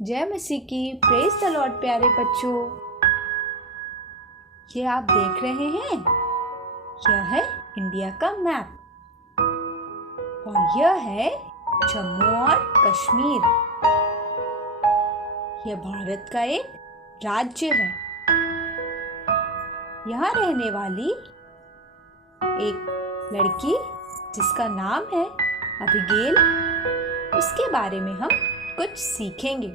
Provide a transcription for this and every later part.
जय मसीह की। Praise the Lord प्यारे बच्चों। ये आप देख रहे हैं, यह है इंडिया का मैप और यह है जम्मू और कश्मीर। यह भारत का एक राज्य है। यहाँ रहने वाली एक लड़की जिसका नाम है अबिगेल, उसके बारे में हम कुछ सीखेंगे।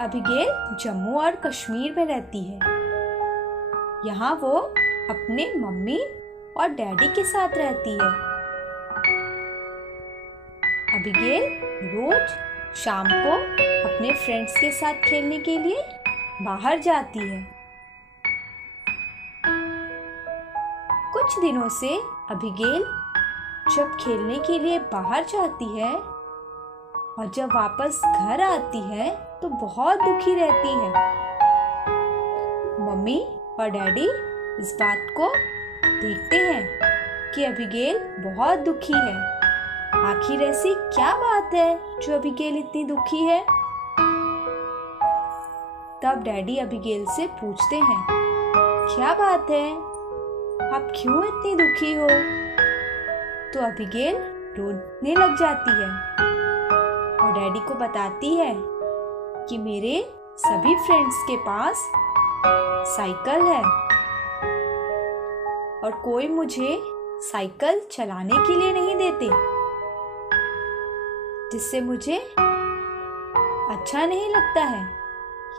अबिगेल जम्मू और कश्मीर में रहती है। यहाँ वो अपने मम्मी और डैडी के साथ रहती है। अबिगेल रोज शाम को अपने फ्रेंड्स के साथ खेलने के लिए बाहर जाती है। कुछ दिनों से अबिगेल जब खेलने के लिए बाहर जाती है और जब वापस घर आती है तो बहुत दुखी रहती है। मम्मी और डैडी इस बात को देखते हैं कि अबिगेल बहुत दुखी है। आखिर ऐसी क्या बात है जो अबिगेल इतनी दुखी है? तब डैडी अबिगेल से पूछते हैं, क्या बात है, आप क्यों इतनी दुखी हो? तो अबिगेल रोने लग जाती है और डैडी को बताती है कि मेरे सभी फ्रेंड्स के पास साइकिल है और कोई मुझे साइकिल चलाने के लिए नहीं देते, जिससे मुझे अच्छा नहीं लगता है।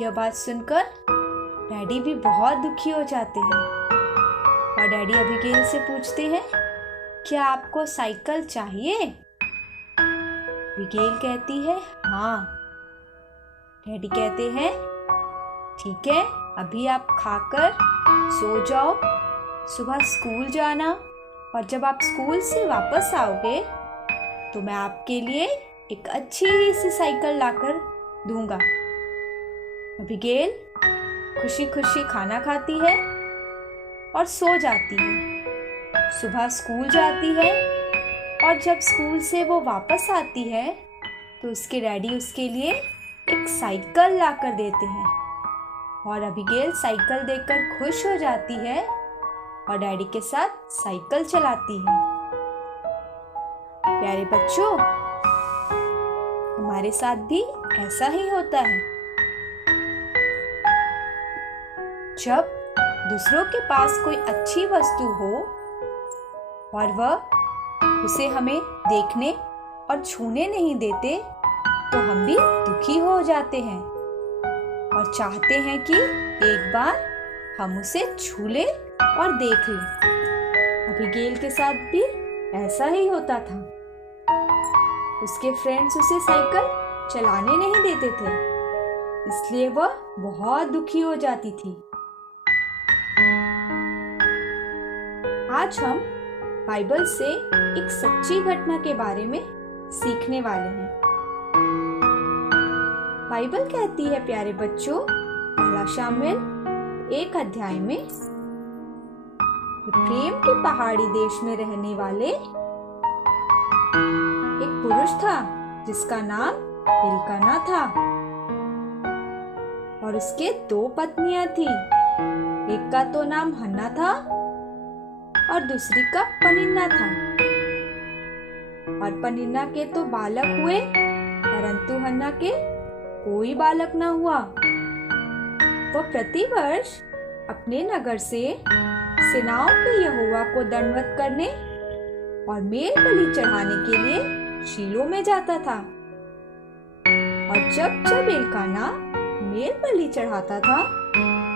यह बात सुनकर डैडी भी बहुत दुखी हो जाते हैं और डैडी अबिगेल से पूछते हैं, क्या आपको साइकिल चाहिए? अबिगेल कहती है हाँ। डैडी कहते हैं ठीक है, अभी आप खाकर सो जाओ, सुबह स्कूल जाना और जब आप स्कूल से वापस आओगे तो मैं आपके लिए एक अच्छी सी साइकिल लाकर दूंगा। अबिगेल खुशी खुशी खाना खाती है और सो जाती है। सुबह स्कूल जाती है और जब स्कूल से वो वापस आती है तो उसके डैडी उसके लिए एक साइकिल लाकर देते हैं और अबिगेल साइकिल देखकर खुश हो जाती है और डैडी के साथ साइकिल चलाती है। प्यारे बच्चों, हमारे साथ भी ऐसा ही होता है। जब दूसरों के पास कोई अच्छी वस्तु हो और वह उसे हमें देखने और छूने नहीं देते तो हम भी दुखी हो जाते हैं और चाहते हैं कि एक बार हम उसे छू ले और देख लें। अबिगेल के साथ भी ऐसा ही होता था। उसके फ्रेंड्स उसे साइकिल चलाने नहीं देते थे, इसलिए वह बहुत दुखी हो जाती थी। आज हम बाइबल से एक सच्ची घटना के बारे में सीखने वाले हैं। बाइबल कहती है प्यारे बच्चों, पहला शामुएल 1 अध्याय में, प्रेम के पहाड़ी देश में रहने वाले एक पुरुष था जिसका नाम एल्काना था और उसके 2 पत्नियां थी। एक का तो नाम हन्ना था और दूसरी का पनिन्ना था। और पनिन्ना के तो बालक हुए परंतु हन्ना के कोई बालक न हुआ। वो प्रतिवर्ष अपने नगर से सेनाओं के यहोवा को दंडवत करने और मेल बलि चढ़ाने के लिए शीलो में जाता था। और जब जब एल्काना मेल बलि चढ़ाता था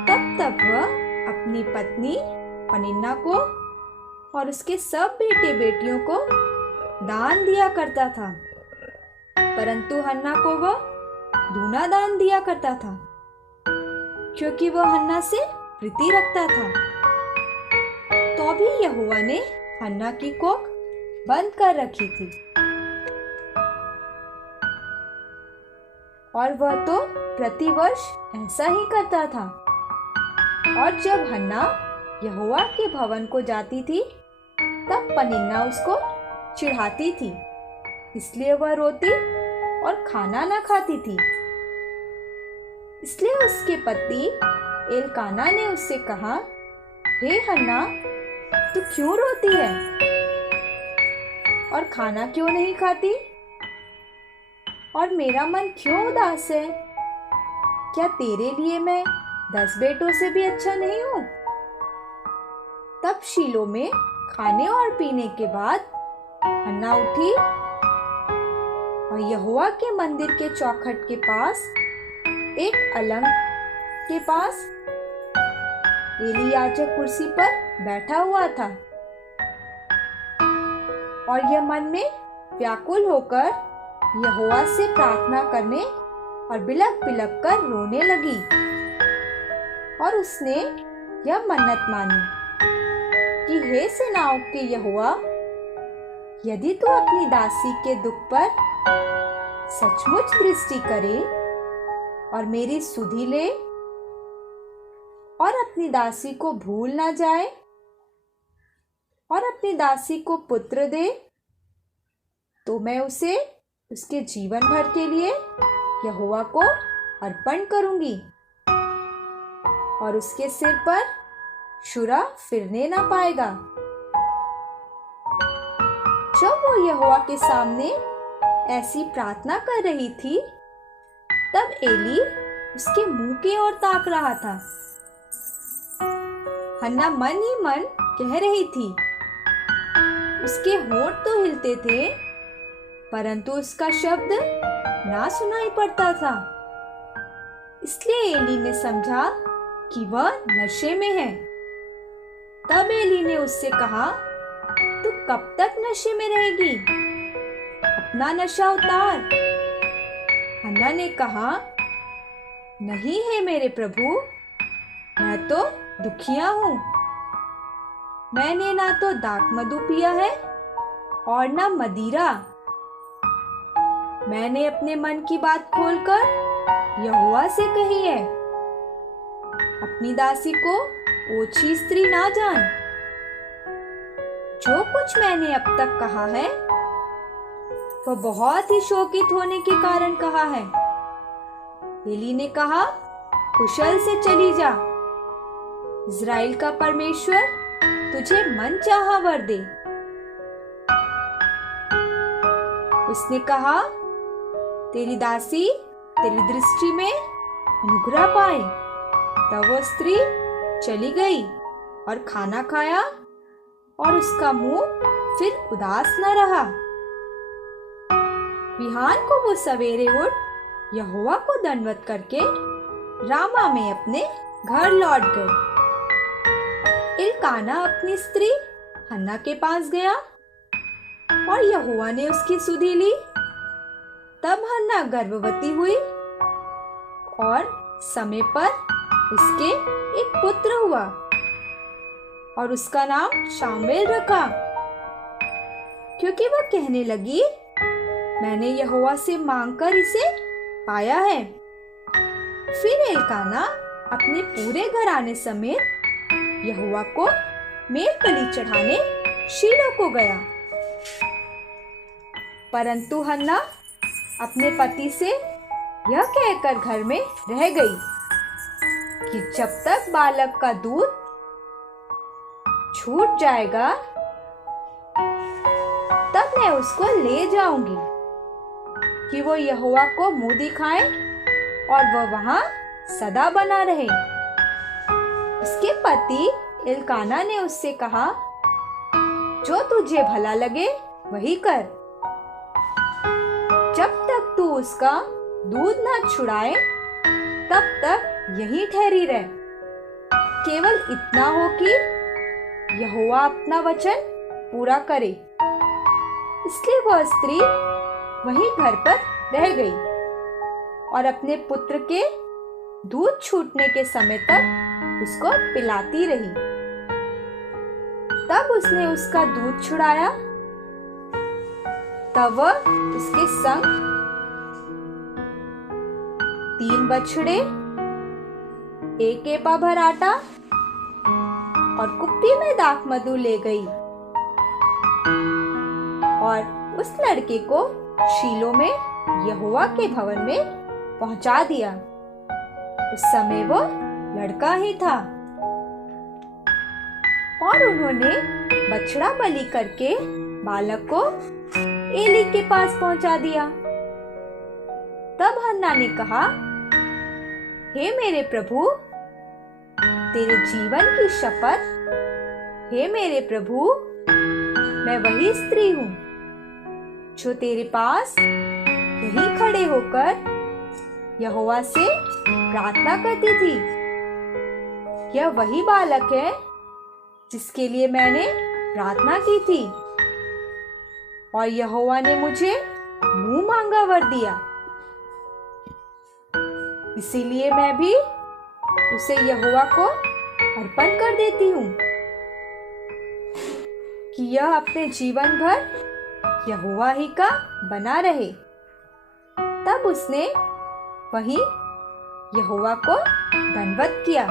तब तब वह अपनी पत्नी पनिन्ना को और उसके सब बेटे बेटियों को दान दिया करता था, परंतु हन्ना को वह दूना दान दिया करता था, क्योंकि वह हन्ना से प्रीति रखता था। तो भी यहोवा ने हन्ना की कोख बंद कर रखी थी और वह तो प्रतिवर्ष ऐसा ही करता था। और जब हन्ना यहोवा के भवन को जाती थी तब पनिन्ना उसको चिढ़ाती थी, इसलिए वह रोती और खाना न खाती थी। इसलिए उसके पति एलकाना ने उससे कहा, हे हन्ना, तू क्यों रोती है और खाना क्यों नहीं खाती और मेरा मन क्यों उदास है? क्या तेरे लिए मैं 10 बेटों से भी अच्छा नहीं हूं? तब शीलो में खाने और पीने के बाद हन्ना उठी और यहोवा के मंदिर के चौखट के पास एक अलंग के पास एली याजक कुर्सी पर बैठा हुआ था और यह मन में व्याकुल होकर यहोवा से प्रार्थना करने और बिलख बिलख कर रोने लगी। और उसने यह मन्नत मानी कि हे सेनाओं के यहोवा, यदि तू अपनी दासी के दुख पर सचमुच दृष्टि करे और मेरी सुधि ले और अपनी दासी को भूल ना जाए और अपनी दासी को पुत्र दे, तो मैं उसे उसके जीवन भर के लिए यहोवा को अर्पण करूंगी और उसके सिर पर छुरा फिरने ना पाएगा। जब वो यहोवा के सामने ऐसी प्रार्थना कर रही थी, तब एली उसके मुंह की ओर ताक रहा था। हन्ना मन ही मन कह रही थी। उसके होंठ तो हिलते थे, परंतु उसका शब्द ना सुनाई पड़ता था। इसलिए एली ने समझा कि वह नशे में है। तब एली ने उससे कहा, तू कब तक नशे में रहेगी? अपना नशा उतार। हन्ना ने कहा, नहीं है मेरे प्रभु, मैं तो दुखिया हूं। मैंने ना तो दाखमधु पिया है और ना मदिरा। मैंने अपने मन की बात खोलकर यहोवा से कही है। अपनी दासी को ओछी स्त्री ना जान। जो कुछ मैंने अब तक कहा है वह बहुत ही शोकित होने के कारण कहा है। एली ने कहा, कुशल से चली जा। इज़राइल का परमेश्वर तुझे मनचाहा वर दे। उसने कहा, तेरी दासी तेरी दृष्टि में अनुग्रह पाए। तब वो स्त्री चली गई और खाना खाया और उसका मुंह फिर उदास न रहा। बिहान को वो सवेरे उठ यहोवा को दंडवत करके रामा में अपने घर लौट गई। इल्काना अपनी स्त्री हन्ना के पास गया और यहोवा ने उसकी सुधि ली। तब हन्ना गर्भवती हुई और समय पर उसके एक पुत्र हुआ और उसका नाम शामुएल रखा, क्योंकि वह कहने लगी, मैंने यहोवा से मांगकर इसे पाया है। फिर एल्काना अपने पूरे घराने समेत यहोवा को मेल बलि चढ़ाने शीलो को गया। परंतु हन्ना अपने पति से यह कहकर घर में रह गई कि जब तक बालक का दूध छूट जाएगा तब मैं उसको ले जाऊंगी कि वो यहोवा को मुंह दिखाए और वह वहां सदा बना रहे। उसके पति एल्काना ने उससे कहा, जो तुझे भला लगे वही कर। जब तक तू उसका दूध ना छुड़ाए तब तक यहीं ठहरी रह। केवल इतना हो कि यहोवा अपना वचन पूरा करे। इसलिए वह स्त्री वहीं घर पर रह गई और अपने पुत्र के दूध छूटने के समय तक उसको पिलाती रही। तब उसने उसका दूध छुड़ाया। तब वह उसके संग 3 बछड़े, 1 एपा भर आटा और कुप्पी में दाखमधु ले गई और उस लड़के को शीलो में यहोवा के भवन में पहुंचा दिया। उस समय वो लड़का ही था और उन्होंने बछड़ा बलि करके बालक को एली के पास पहुंचा दिया। तब हन्ना ने कहा, हे मेरे प्रभु, तेरे जीवन की शपथ, हे मेरे प्रभु, मैं वही स्त्री हूं जो तेरे पास यहीं खड़े होकर यहोवा से प्रार्थना करती थी। यह वही बालक है जिसके लिए मैंने प्रार्थना की थी और यहोवा ने मुझे मुंह मांगा वर दिया। इसीलिए मैं भी उसे यहोवा को अर्पण कर देती हूँ कि यह अपने जीवन भर यहोवा ही का बना रहे। तब उसने वहीं यहोवा को दंडवत किया।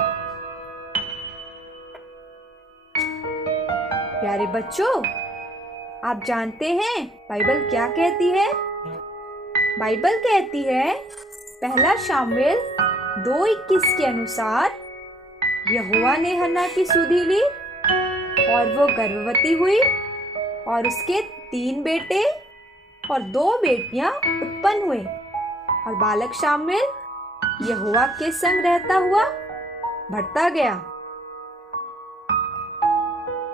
प्यारे बच्चों, आप जानते हैं बाइबल क्या कहती है? बाइबल कहती है पहला शामुएल 2:21 के अनुसार यहोवा ने हन्ना की सुधि ली और वो गर्भवती हुई और उसके 3 बेटे और 2 बेटियां उत्पन्न हुए और बालक शामुएल यहोवा के संग रहता हुआ बढ़ता गया।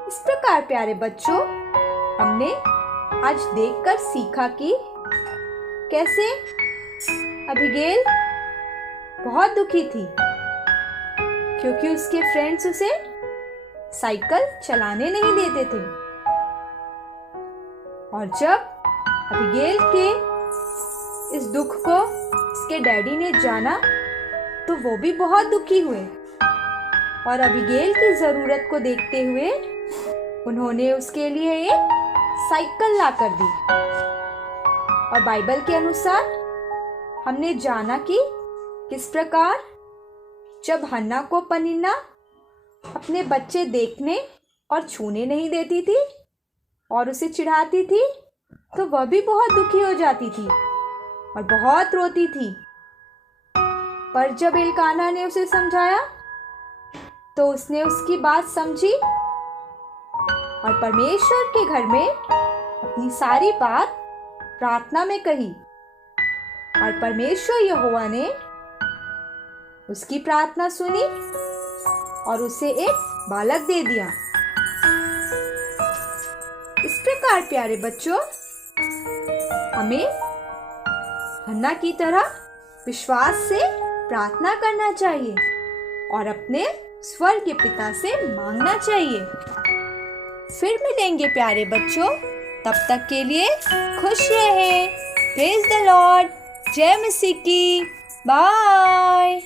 इस प्रकार प्यारे बच्चों, हमने आज देखकर सीखा कि कैसे अबीगैल बहुत दुखी थी क्योंकि उसके फ्रेंड्स उसे साइकिल चलाने नहीं देते थे। और जब अबीगैल के इस दुख को उसके डैडी ने जाना तो वो भी बहुत दुखी हुए और अबीगैल की जरूरत को देखते हुए उन्होंने उसके लिए एक साइकिल ला कर दी। और बाइबल के अनुसार हमने जाना कि किस प्रकार जब हन्ना को पनिन्ना अपने बच्चे देखने और छूने नहीं देती थी और उसे चिढ़ाती थी तो वह भी बहुत दुखी हो जाती थी और बहुत रोती थी। पर जब एलकाना ने उसे समझाया तो उसने उसकी बात समझी और परमेश्वर के घर में अपनी सारी बात प्रार्थना में कही और परमेश्वर यहोवा ने उसकी प्रार्थना सुनी और उसे एक बालक दे दिया। इस प्रकार प्यारे बच्चों, हमें हन्ना की तरह विश्वास से प्रार्थना करना चाहिए और अपने स्वर्ग के पिता से मांगना चाहिए। फिर मिलेंगे प्यारे बच्चों, तब तक के लिए खुश रहे। Praise the Lord. जय मसीह की। बाय।